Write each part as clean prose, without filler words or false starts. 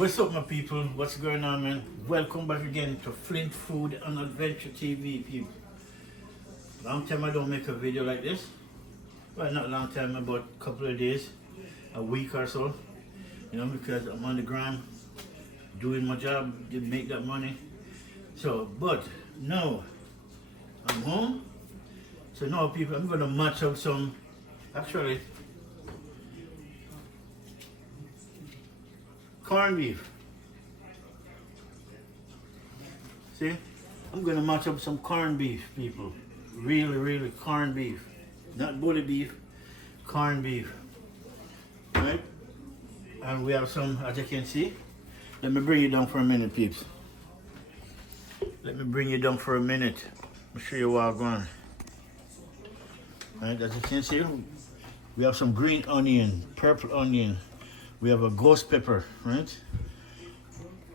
What's up, my people? What's going on, man? Welcome back again to Flint Food and Adventure TV, people. Long time I don't make a video like this. Well, not a long time, about a couple of days, a week or so. You know, because I'm on the ground doing my job to make that money. So, but now I'm home. So now, people, I'm gonna match up some. Actually, corned beef. See, I'm gonna match up some corned beef, people. Really corned beef, not bully beef, corned beef. Right? And we have some, as you can see. Let me bring you down for a minute, peeps. Let me bring you down for a minute. I'll show you what I'm going. Right, as you can see, we have some green onion, purple onion. We have a ghost pepper, right?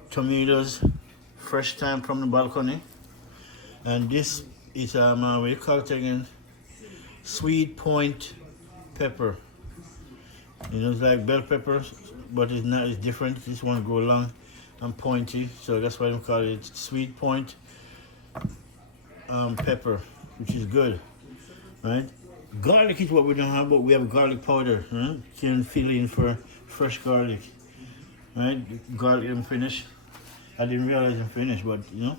Tomatoes, fresh thyme from the balcony. And this is, what do you call it again? Sweet point pepper. You know, it's like bell pepper, but it's not, it's different. This one go long and pointy, so that's why I call it sweet point pepper, which is good, right? Garlic is what we don't have, but we have garlic powder, right? Can fill in for fresh garlic, right? Garlic I'm finished. I didn't realize I'm finished, but you know,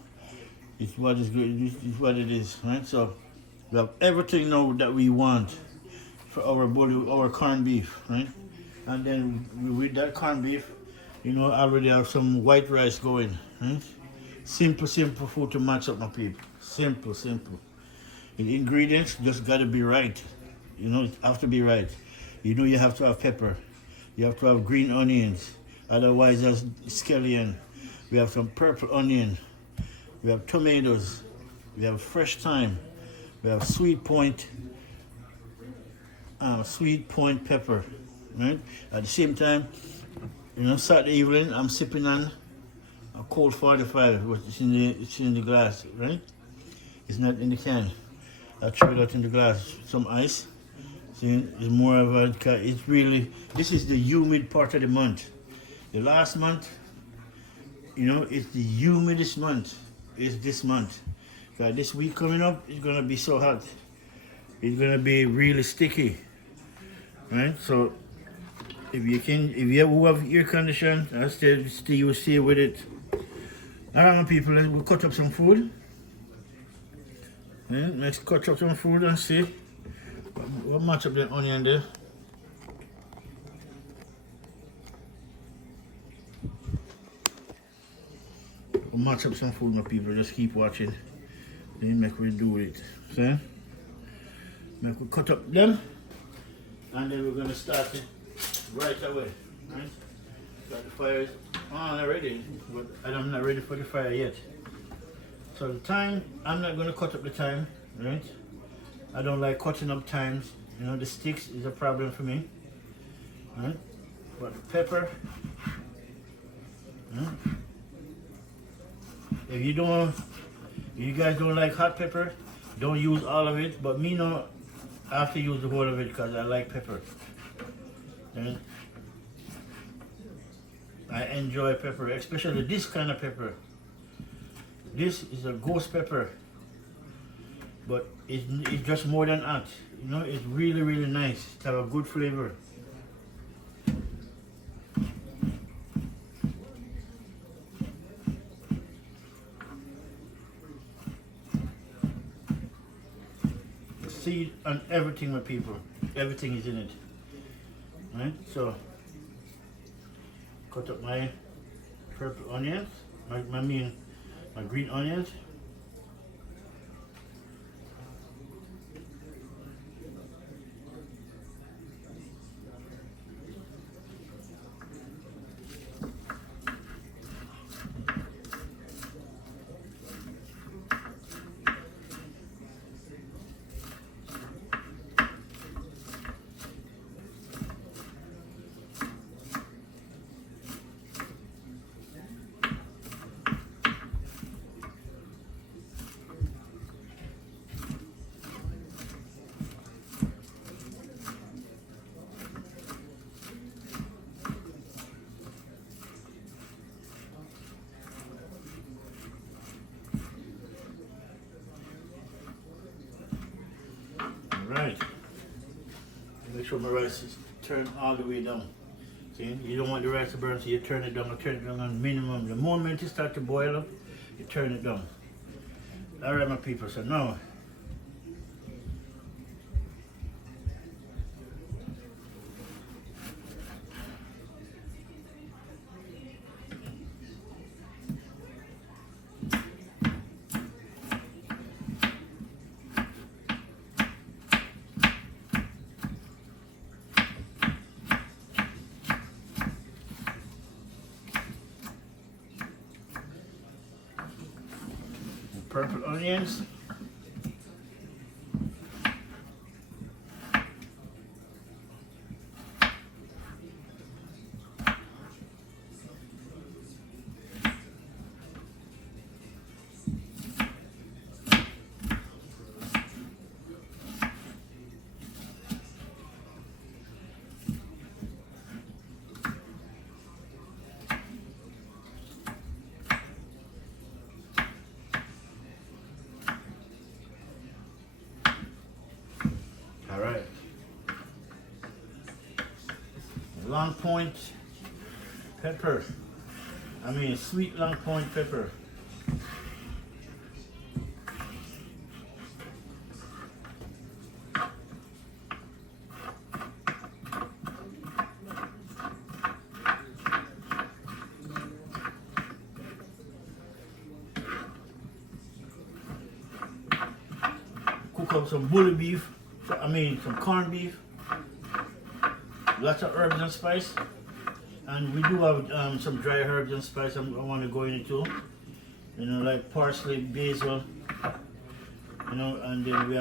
it's what is good. It's what it is, right? So we have everything now that we want for our corned beef, right? And then with that corned beef, you know, I already have some white rice going, right? Simple food to match up, my people. Simple. The ingredients just gotta be right. You know, it have to be right. You know, you have to have pepper. You have to have green onions. Otherwise, that's scallion. We have some purple onion. We have tomatoes. We have fresh thyme. We have sweet point pepper. Right? At the same time, you know, Saturday evening, I'm sipping on a cold 45, which is it's in the glass, right? It's not in the can. I throw that in the glass. Some ice. See, it's more of a, it's really, this is the humid part of the month. The last month, you know, it's the humidest month. It's this month. So this week coming up, it's gonna be so hot. It's gonna be really sticky, right? So if you ever have air condition, I still stay with it. All right, my people, we'll cut up some food. Yeah, let's cut up some food and see. We'll match up the onion there. We'll match up some food, my people. Just keep watching. Then make we do it. See? Make we cut up them. And then we're gonna start it right away. Right? Got the fire is on already, but I'm not ready for the fire yet. So the thyme, I'm not gonna cut up the thyme, right? I don't like cutting up thymes. You know, the sticks is a problem for me. Right? But the pepper, right? If you guys don't like hot pepper, don't use all of it. But me, no, I have to use the whole of it because I like pepper. Right? I enjoy pepper, especially this kind of pepper. This is a ghost pepper, but it's just more than hot. You know, it's really nice. It has a good flavor. Seed and everything, my people. Everything is in it. Right? So, cut up my purple onions, my green onions. Make sure my rice is turned all the way down. See, you don't want the rice to burn, so you turn it down on minimum. The moment it starts to boil up, you turn it down. All right, my people, so now, purple onions. All right. Long point pepper. I mean sweet long point pepper. Cook up some bully beef. I mean some corned beef, lots of herbs and spice, and we do have some dry herbs and spice I want to go into, you know, like parsley, basil, you know, and then we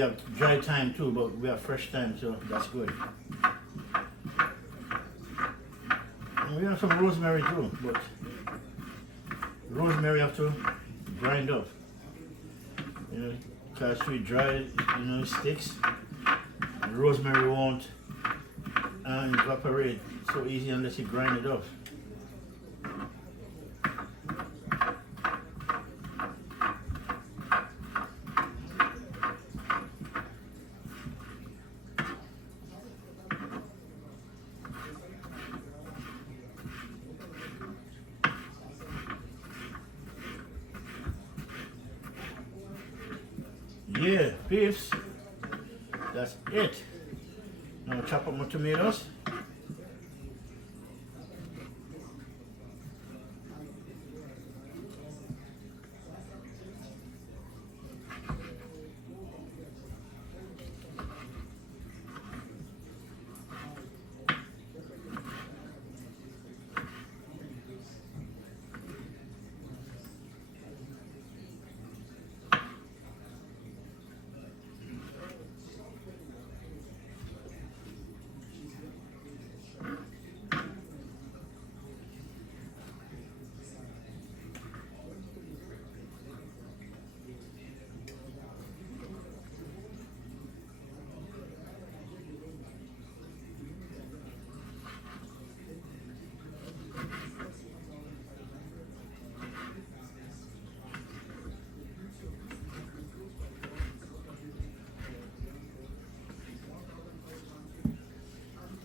have dry thyme too, but we have fresh thyme, so that's good. And we have some rosemary too, but rosemary have to grind up, you know. Because we dry it, you know, it sticks. And rosemary won't evaporate so easy unless you grind it up. Yeah, beefs. That's it. Now chop up my tomatoes.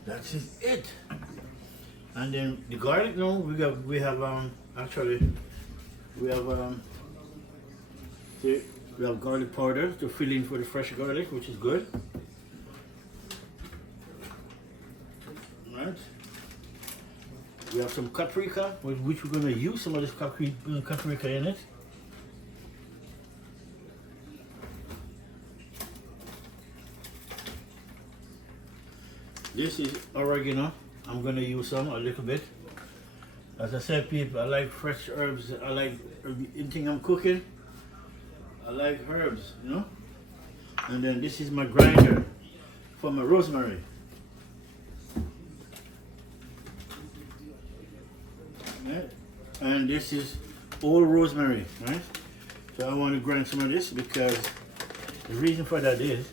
That's just it. And then the garlic, no, we have garlic powder to fill in for the fresh garlic, which is good. Right. We have some paprika, which we're gonna use some of this paprika in it. This is oregano. I'm gonna use some a little bit. As I said, people, I like fresh herbs. I like anything I'm cooking. I like herbs, you know. And then this is my grinder for my rosemary. Yeah. And this is old rosemary, right? So I want to grind some of this because the reason for that is,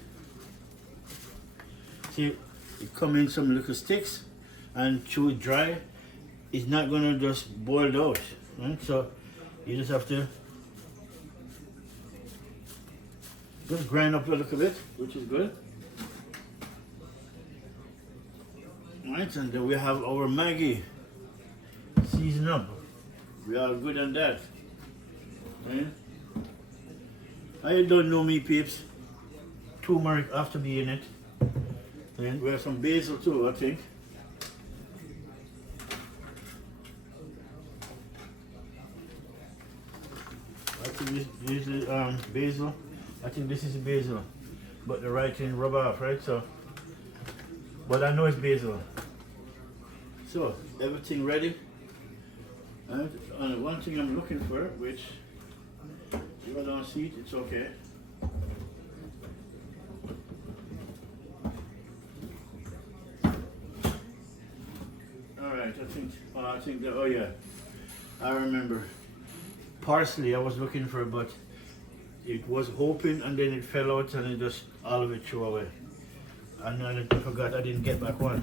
see, it come in some little sticks and chew it dry. It's not gonna just boil out, right? So you just have to just grind up a little bit, which is good. Right, and then we have our Maggie season up. We are good on that. Right? I don't know me peeps. Turmeric have to be in it. And we have some basil too, I think. I think this is basil. I think this is basil. But the writing rub off, right? So, but I know it's basil. So, everything ready. And one thing I'm looking for, which if I don't see it, it's okay. Alright, I think that, oh yeah, I remember. Parsley I was looking for, but it was open and then it fell out and it just, all of it threw away. And I forgot I didn't get back one.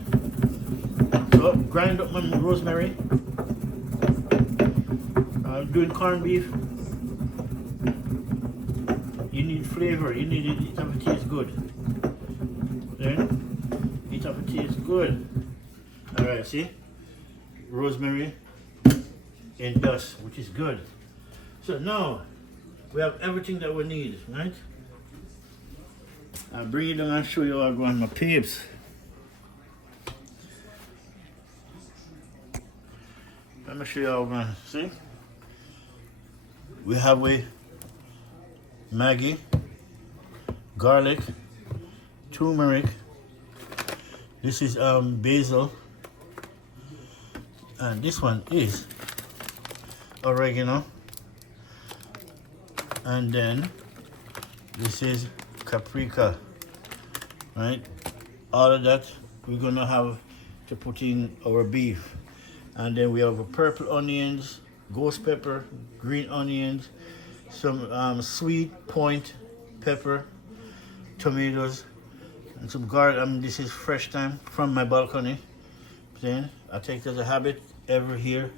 So, grind up my rosemary. I'm doing corned beef. You need flavor. You need it to taste good. Then it have to taste good. All right, see, rosemary and dust, which is good. So now we have everything that we need, right? I'll bring it down and show you how I go on my peeps. Let me show you how I'm going. See? We have Maggi, garlic, turmeric. This is basil, and this one is oregano, and then this is paprika. Right? All of that we're gonna have to put in our beef, and then we have purple onions, ghost pepper, green onions, some sweet point pepper, tomatoes, and some garlic. This is fresh thyme from my balcony. Then I take it as a habit every year,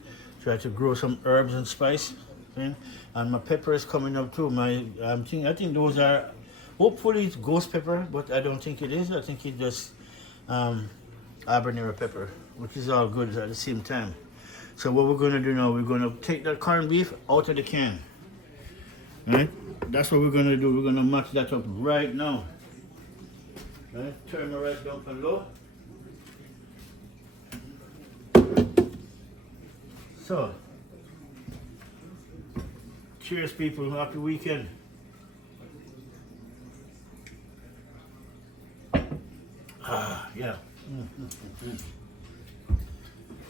try to grow some herbs and spice. Then, and my pepper is coming up too. I think those are, hopefully it's ghost pepper, but I don't think it is. I think it's just habanero pepper, which is all good at the same time. So what we're going to do now, we're going to take that corned beef out of the can. Right? That's what we're going to do. We're going to match that up right now. Right? Turn my rice down for low. So, cheers people, happy weekend. Yeah.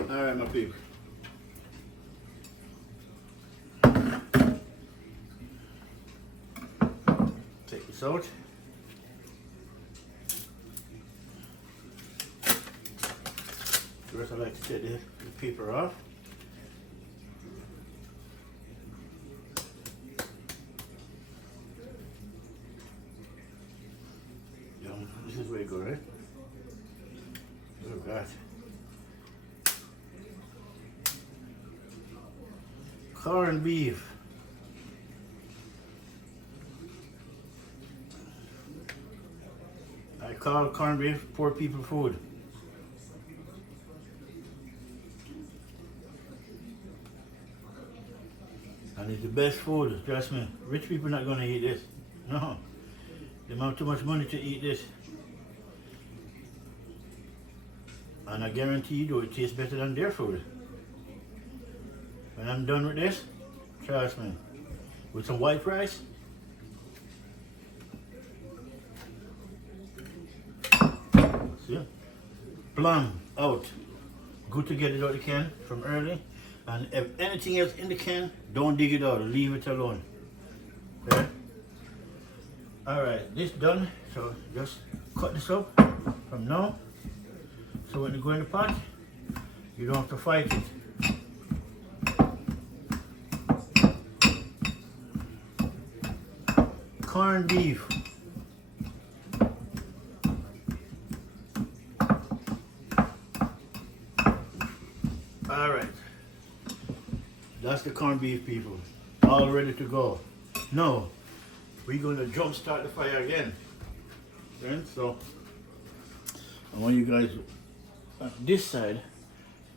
All right, my people. Take this out. First I like to take the paper off. Yeah, this is where you go, right? Oh God. Corned beef. I call corned beef poor people food. And it's the best food, trust me. Rich people are not going to eat this. No. They don't have too much money to eat this. And I guarantee you, it tastes better than their food. When I'm done with this, trust me, with some white rice, see, plum out. Good to get it out of the can from early. And if anything else in the can, don't dig it out, leave it alone. Okay? Alright, this done, so just cut this up from now. So when you go in the pot, you don't have to fight it. Corned beef. Alright. That's the corned beef, people. All ready to go. Now, we're going to jump start the fire again. Okay? So, I want you guys on this side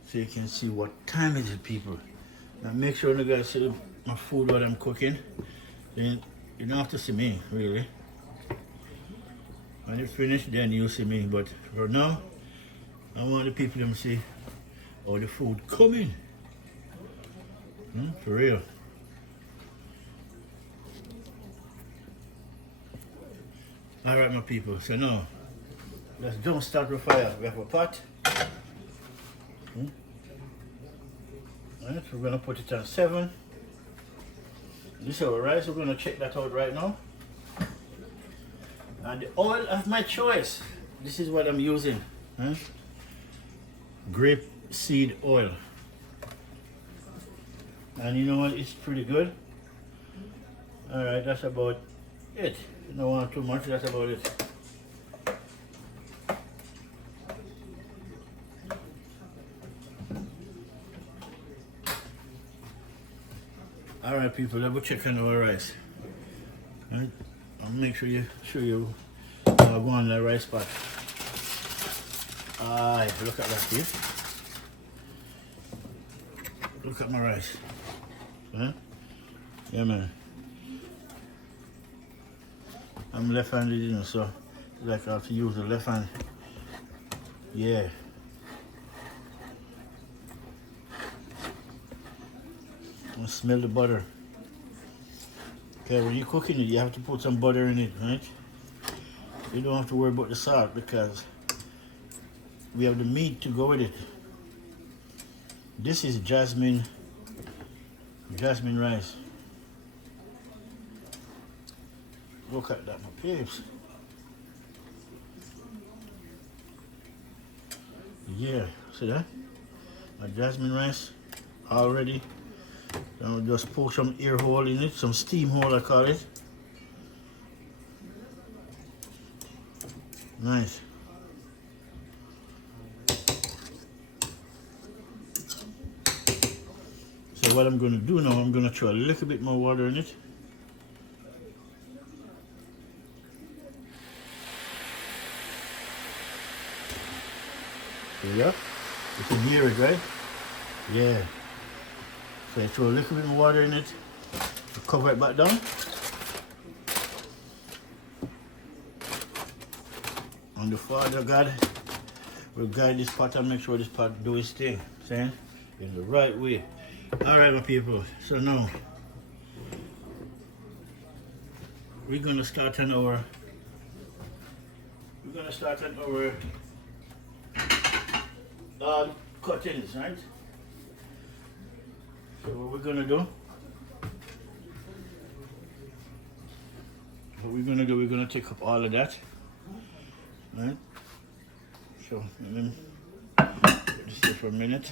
so you can see what time it is, people. Now make sure you guys see my food while I'm cooking. Then you don't have to see me, really. When it's finished, then you'll see me. But for now, I want the people to see how the food coming. For real. All right, my people. So now, let's jump start the fire. We have a pot. Right, we're gonna put it on 7. This is our rice. We're gonna check that out right now. And the oil of my choice. This is what I'm using. Grape seed oil. And you know what? It's pretty good. All right, that's about it. You don't want too much. That's about it. All right, people, let's go check on our rice. Right? I'll make sure you go on the rice pot. Look at that, here. Look at my rice. Huh? Yeah, man. I'm left-handed, you know, so like I have to use the left hand. Yeah. And smell the butter. Okay, when you're cooking it, you have to put some butter in it, right? You don't have to worry about the salt because we have the meat to go with it. This is jasmine rice. Look at that, my peeps. Yeah, see that? My jasmine rice already. I'll just poke some air hole in it, some steam hole I call it. Nice. So what I'm going to do now, I'm going to throw a little bit more water in it. There you go. You can hear it, right? Yeah. So I throw a little bit more water in it, cover it back down. And the Father God will guide this pot and make sure this pot do its thing, saying in the right way. All right, my people. So now we're gonna start on our cuttings, right? So what we're gonna do? We're gonna take up all of that, right? So let me put this here for a minute.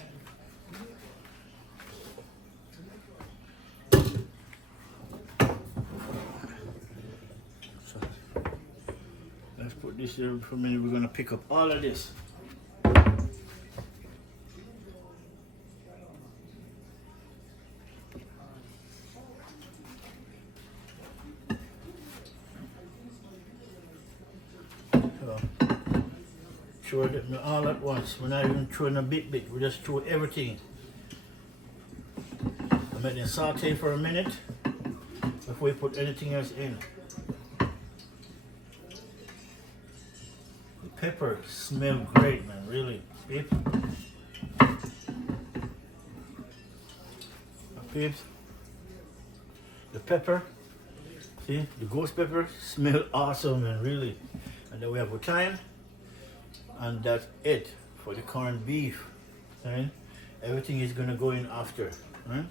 So let's put this here for a minute. We're gonna pick up all of this. Throw it all at once. We're not even throwing a bit. We just throw everything. I'm letting it saute for a minute before we put anything else in. The pepper smells great, man. Really, peeps. Peeps. The pepper. See, the ghost pepper smell awesome, man. Really. And then we have our thyme. And that's it for the corned beef. Right? Everything is gonna go in after. Right?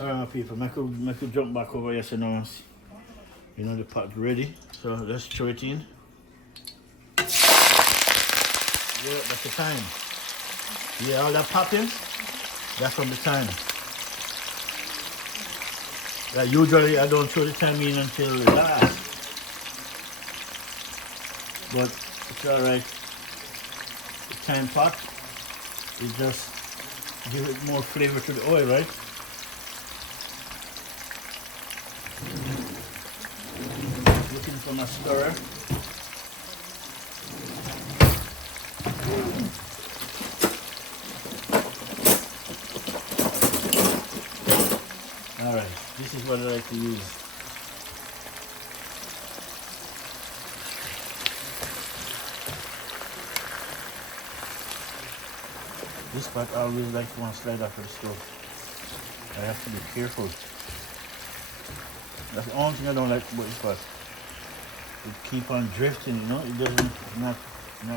Alright, my people, I could jump back over here so now you know the pot ready. So let's throw it in. Yeah, that's the thyme. Yeah, all that popping, that's from the thyme. Yeah, usually I don't throw the thyme in until last. But it's alright. Thyme pot, it just give it more flavor to the oil, right? Looking for my stirrer. This is what I like to use. This part I always like to want to slide off of the stove. I have to be careful. That's the only thing I don't like about this part. It keep on drifting, you know, it doesn't, not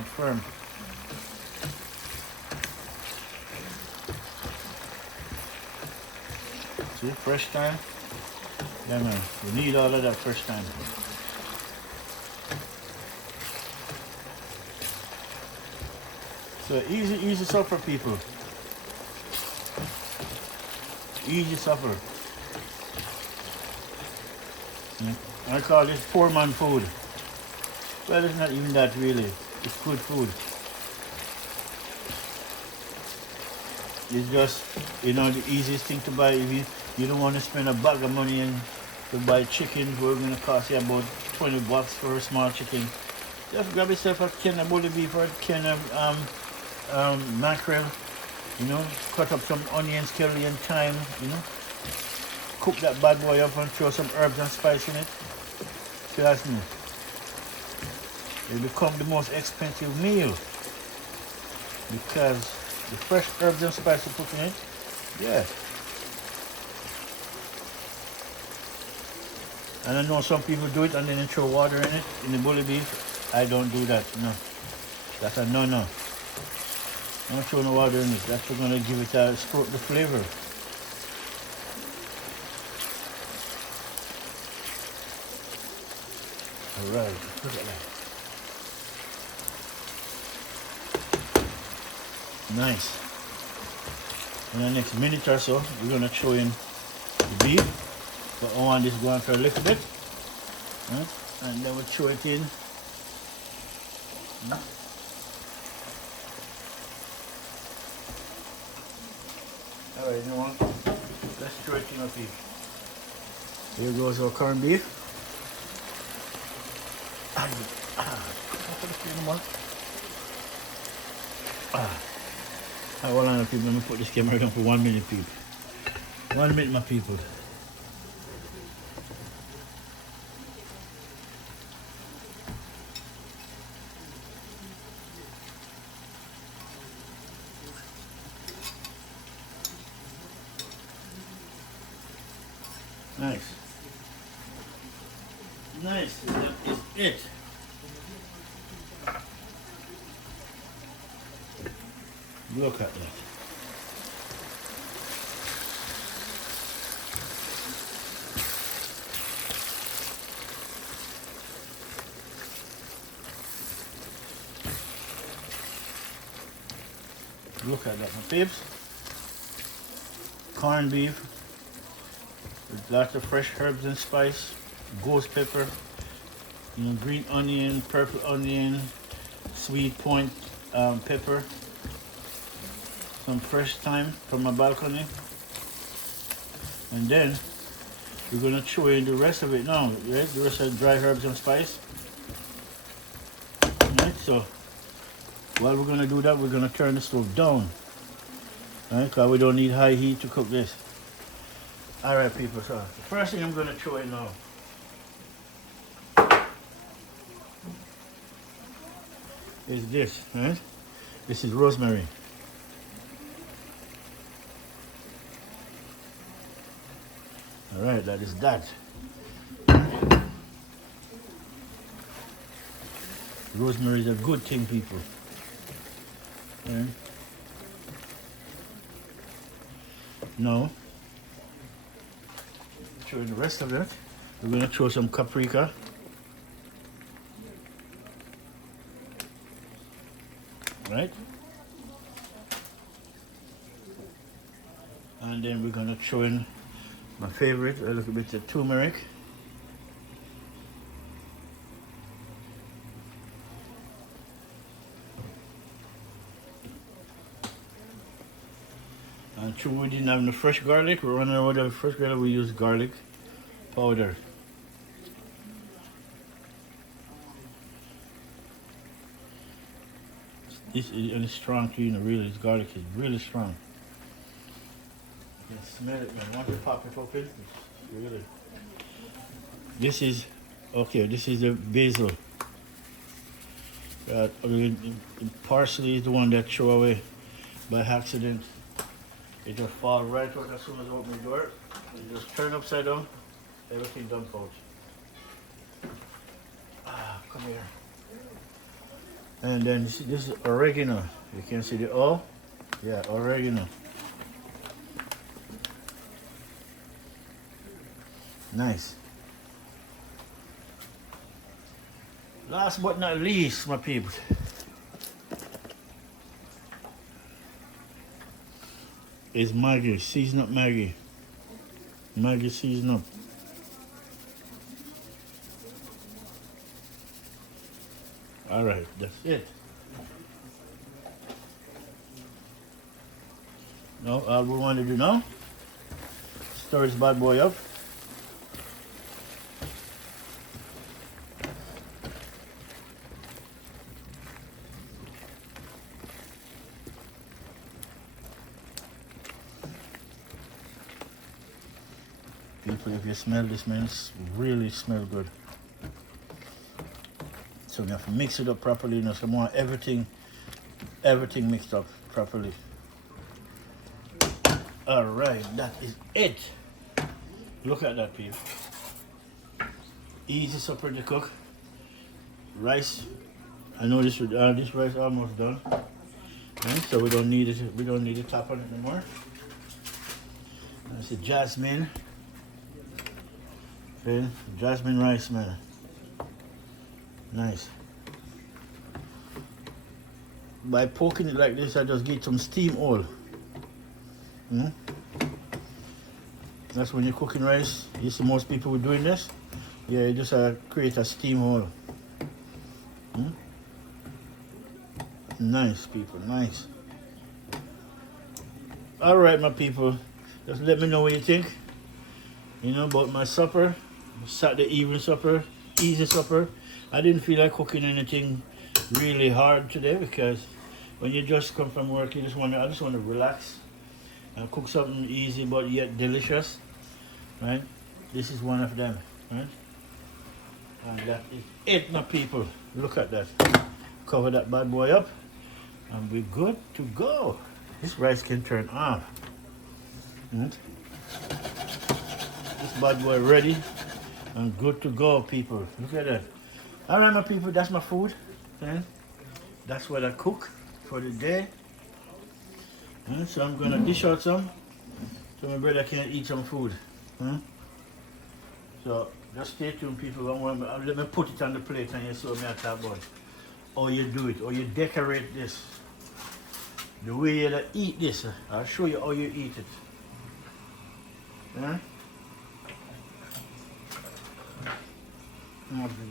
firm. See, fresh thyme? Yeah man, we need all of that fresh thyme. So easy supper, people. Easy supper. I call this poor man food. Well, it's not even that really. It's good food. It's just, you know, the easiest thing to buy. If you don't want to spend a bag of money and to buy chicken, we're going to cost you about 20 bucks for a small chicken. Just grab yourself a can of bully beef or a can of mackerel. You know, cut up some onions, curry and thyme, you know. Cook that bad boy up and throw some herbs and spice in it. Trust me. It become the most expensive meal because the fresh herbs and spice you put in it, yeah. And I know some people do it and then they throw water in it, in the bully beef. I don't do that, no. That's a no-no. Don't throw no water in it. That's what's gonna give it the flavor. Alright, look at that. Nice. In the next minute or so, we're gonna throw in the beef. But I want this going for a little bit. Right? And then we'll throw it in. Alright, you know what? Let's throw it in our beef. Here goes our corned beef. Hold on, people. Let me put this camera down for 1 minute, people. 1 minute, my people. Nice. Nice. That is it. Look at that. Look at that, my peeps. Corned beef with lots of fresh herbs and spice, ghost pepper, you know, green onion, purple onion, sweet point pepper, some fresh thyme from my balcony, and then we're gonna throw in the rest of it now, right? The rest of the dry herbs and spice. Right, so while we're gonna do that, we're gonna turn the stove down, right? Because we don't need high heat to cook this. All right, people. So the first thing I'm gonna throw in now is this, right? This is rosemary. All right, that is that. Rosemary is a good thing, people. Okay. Now, throw in the rest of that. We're gonna throw some paprika. Right? And then we're gonna throw in my favorite, a little bit of turmeric. And true, we didn't have no fresh garlic. We're running out of fresh garlic. We use garlic powder. This is a strong cleaner, really. This garlic is really strong. You can smell it, man. Once you pop it open, Really. This is okay. This is the basil. Parsley is the one that threw away by accident. It just fall right out as soon as I open the door. You just turn upside down, everything dump out. Ah, come here. And then this is oregano. You can see the O. Yeah, oregano. Nice. Last but not least, my people. Is Maggi, season up Maggi. Maggi season up. Alright, that's it. Now, all we want to do now, stir this bad boy up. People, if you smell this, man, it's really smell good. So we have to mix it up properly, you know, so I want everything mixed up properly. Alright, that is it. Look at that, people. Easy supper to cook. Rice, I know this rice almost done. Right? So we don't need to top on it anymore. That's the jasmine. Okay, jasmine rice, man. Nice. By poking it like this, I just get some steam oil. That's when you're cooking rice. You see most people were doing this. Yeah, you just create a steam oil. Nice, people, nice. All right, my people, just let me know what you think. You know about my supper, Saturday evening supper, easy supper. I didn't feel like cooking anything really hard today because when you just come from work, I just want to relax and cook something easy but yet delicious, right? This is one of them, right? And that is it, my people. Look at that. Cover that bad boy up, and we're good to go. This rice can turn off. This bad boy ready and good to go, people. Look at that. All right, my people, that's my food. Okay? That's what I cook for the day. So I'm gonna dish out some so my brother can eat some food. So just stay tuned, people. Let me put it on the plate and you saw me at that board. Or you do it, or you decorate this. The way you eat this, I'll show you how you eat it. I'm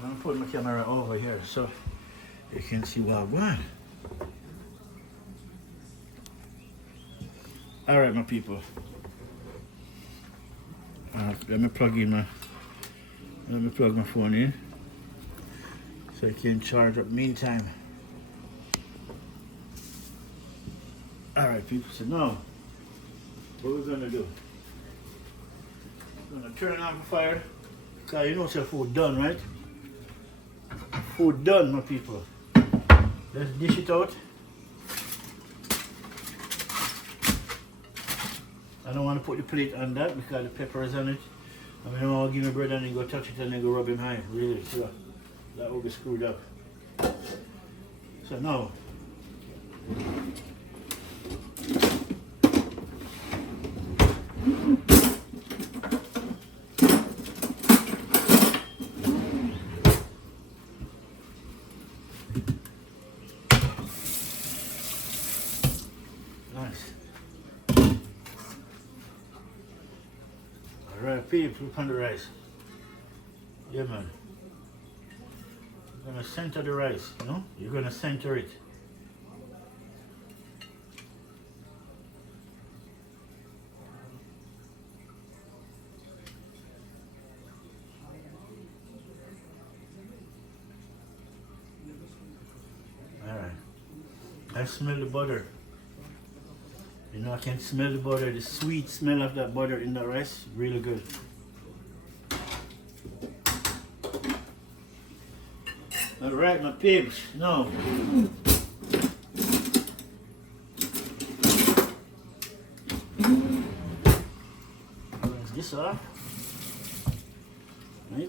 gonna put my camera over here so you can see what I want. All right, my people. Let me plug my phone in so I can charge up meantime. All right, people. So now, what we're gonna do? We're gonna turn on the fire. Cause you know, so food done, right? Food done, my people. Let's dish it out. I don't want to put the plate on that because the pepper is on it. I mean, I want to give my brother and he go touch it and then go rub him high. Really, so that will be screwed up. So now, nice. Alright, people, put on the rice. Yeah, man. You're gonna center the rice, you know? You're gonna center it. Alright. I smell the butter. You know, I can smell the butter, the sweet smell of that butter in the rice, really good. Alright, my pigs. Now, rinse this off. Right?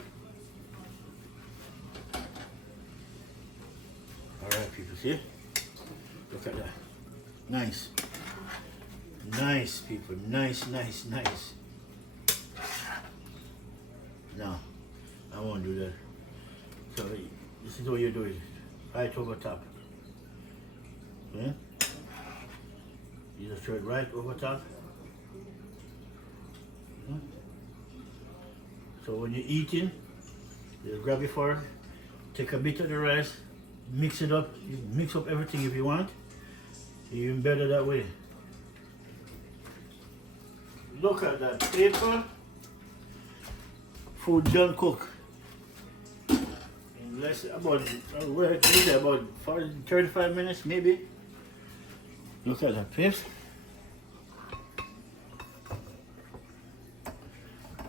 Alright, people, see? Look at that. Nice. Nice, people. Nice, nice, nice. No, I won't do that. So, this is what you do it. Right over top. Okay? You just throw it right over top. Okay? So when you're eating, you grab your fork, take a bit of the rice, mix it up. You mix up everything if you want. Even better that way. Look at that paper. Food done cook. In less about 40, 35 minutes maybe. Look at that pips.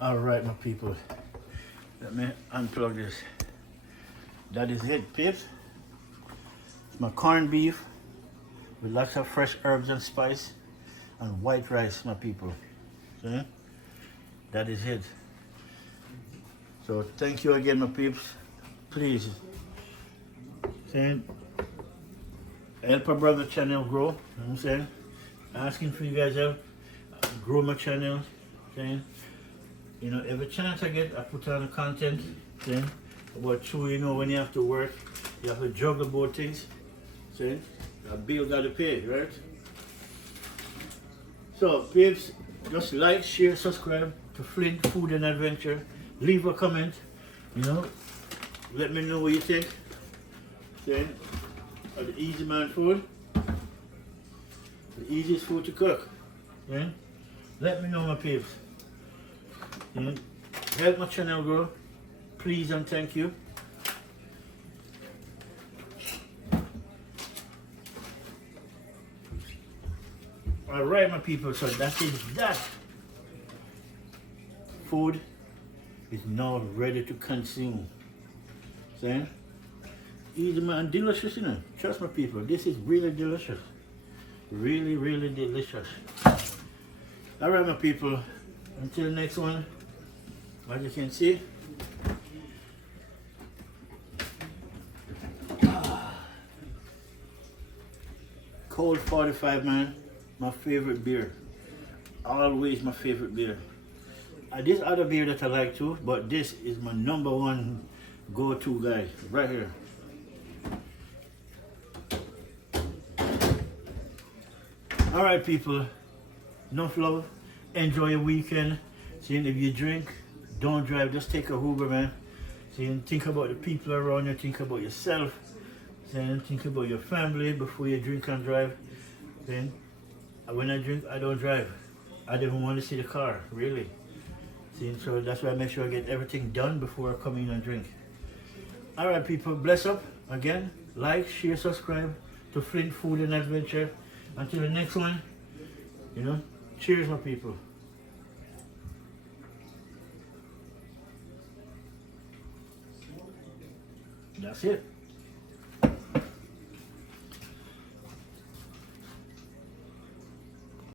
Alright, my people. Let me unplug this. That is it, pips. It's my corned beef with lots of fresh herbs and spice and white rice, my people. See? That is it. So thank you again, my peeps. Please, saying, help our brother channel grow. You know what I'm saying? Asking for you guys help grow my channel. Saying, you know, every chance I get, I put on the content. Saying, but true, you know, when you have to work, you have to juggle both things. Saying, a bill got to pay, right? So, peeps, just like, share, subscribe to Flint Food and Adventure. Leave a comment, you know, let me know what you think. Okay, of the easy man food, the easiest food to cook. Okay, let me know, my peeps. Okay? Help my channel grow, please and thank you. All right, my people. So that is that. Food is now ready to consume. See? Easy man, delicious, you know. Trust my people, this is really delicious. Really, really delicious. Alright, my people, until the next one, as you can see, cold 45, man, my favorite beer. Always my favorite beer. This other beer that I like too, but this is my #1 go-to guy, right here. Alright, people, enough love, enjoy your weekend. Seeing if you drink, don't drive, just take a Uber, man. Seeing, think about the people around you, think about yourself. Then think about your family before you drink and drive. Then, when I drink, I don't drive. I don't even want to see the car, really. See, so that's why I make sure I get everything done before I come in and drink. Alright, people, bless up. Again, like, share, subscribe to Flint Food and Adventure. Until the next one, you know, cheers, my people. That's it.